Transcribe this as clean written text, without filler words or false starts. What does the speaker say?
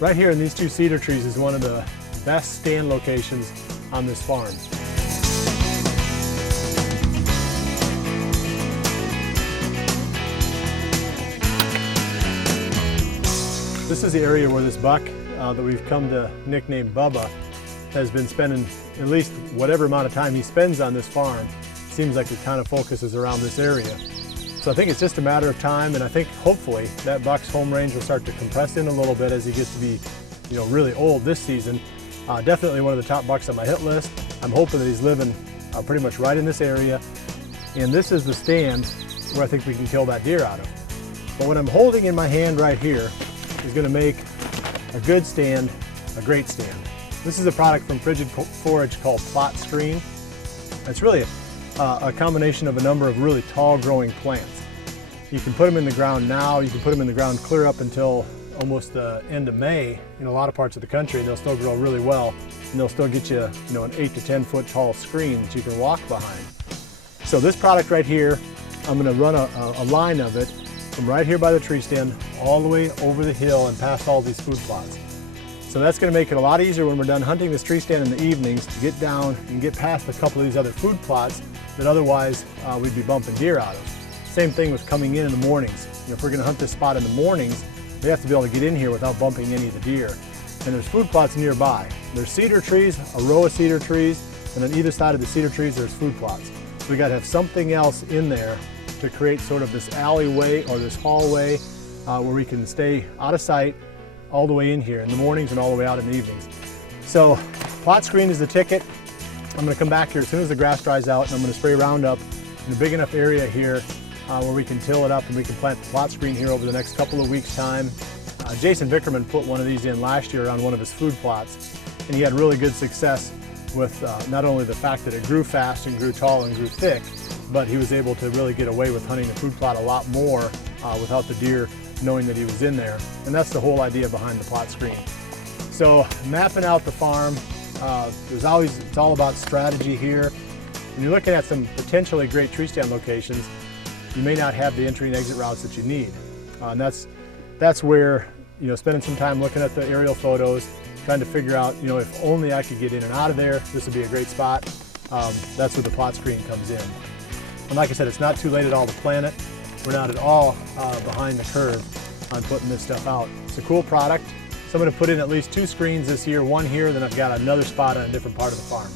Right here in these two cedar trees is one of the best stand locations on this farm. This is the area where this buck that we've come to nickname Bubba has been spending at least whatever amount of time he spends on this farm. Seems like it kind of focuses around this area. So I think it's just a matter of time, and I think hopefully that buck's home range will start to compress in a little bit as he gets to be, really old this season. Definitely one of the top bucks on my hit list. I'm hoping that he's living pretty much right in this area. And this is the stand where I think we can kill that deer out of. But what I'm holding in my hand right here is going to make a good stand a great stand. This is a product from Frigid Forage called Plot Screen. It's really a combination of a number of really tall growing plants. You can put them in the ground now, you can put them in the ground clear up until almost the end of May in a lot of parts of the country, and they'll still grow really well, and they'll still get you, an 8 to 10 foot tall screen that you can walk behind. So this product right here, I'm going to run a line of it from right here by the tree stand all the way over the hill and past all these food plots. So that's going to make it a lot easier when we're done hunting this tree stand in the evenings to get down and get past a couple of these other food plots that otherwise we'd be bumping deer out of. Same thing with coming in the mornings. If we're going to hunt this spot in the mornings, we have to be able to get in here without bumping any of the deer. And there's food plots nearby. There's cedar trees, a row of cedar trees, and on either side of the cedar trees there's food plots. So we got to have something else in there to create sort of this alleyway or this hallway where we can stay out of sight all the way in here in the mornings and all the way out in the evenings. So Plot Screen is the ticket. I'm going to come back here as soon as the grass dries out, and I'm going to spray Roundup in a big enough area here where we can till it up and we can plant the Plot Screen here over the next couple of weeks' time. Jason Vickerman put one of these in last year on one of his food plots, and he had really good success with not only the fact that it grew fast and grew tall and grew thick, but he was able to really get away with hunting the food plot a lot more without the deer knowing that he was in there. And that's the whole idea behind the Plot Screen. So mapping out the farm, it's all about strategy here. When you're looking at some potentially great tree stand locations, you may not have the entry and exit routes that you need. And that's where, spending some time looking at the aerial photos, trying to figure out, if only I could get in and out of there, this would be a great spot. That's where the Plot Screen comes in. And like I said, it's not too late at all to plan it. We're not at all behind the curve on putting this stuff out. It's a cool product. So I'm going to put in at least 2 screens this year, one here, then I've got another spot on a different part of the farm.